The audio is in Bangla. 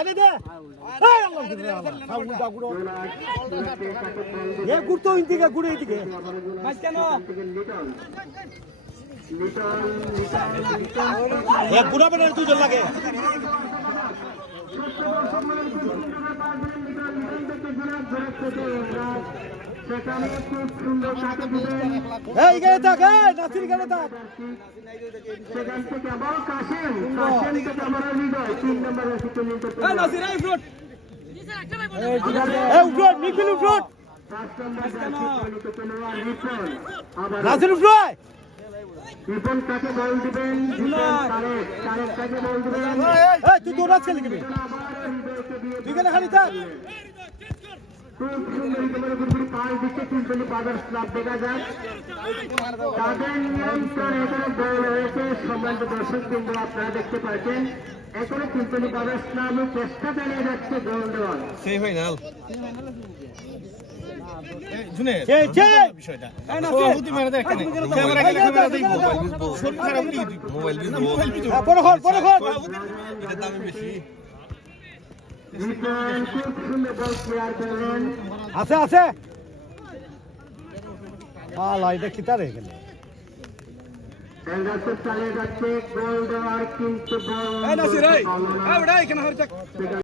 খালি দে। এই আল্লাহ দিলে খাও গুড়া গুড়ো। এ গুড় তো ইন্দিকে গুড়ে ইন্দিকে মাস কেন এ গুড়া বানালে তুই জল লাগে। সেখানে খুব সুন্দর কাকে এখানে থাক এই নাসির এখানে থাক। সেখান থেকে আবার কাশেম কাশেম থেকে আমার হৃদয় তিন নম্বর রাশিতে নিতে এই নাসির এই নিখিল আবার নাসির রিপন কাকে বল দিবেন? তারেক তারেক কাকে বল দিবেন? এই তুই আবার এখানে খালি থাক। খুব সুন্দর একেবারে গুরগুরি পাশ দিচ্ছে তিনতলি বাজার ক্লাব দেখা যায় তাদের নিয়ন্ত্রণ এখানে বল রয়েছে সম্মানিত দর্শক বিন্দু আপনারা দেখতে পাচ্ছেন এখানে তিনতলি বাজার ক্লাবে চেষ্টা চালিয়ে যাচ্ছে গোল দেওয়ার মোবাইল মোবাইল আছে আছে। আলা এটা কি তার গোল এই নাসির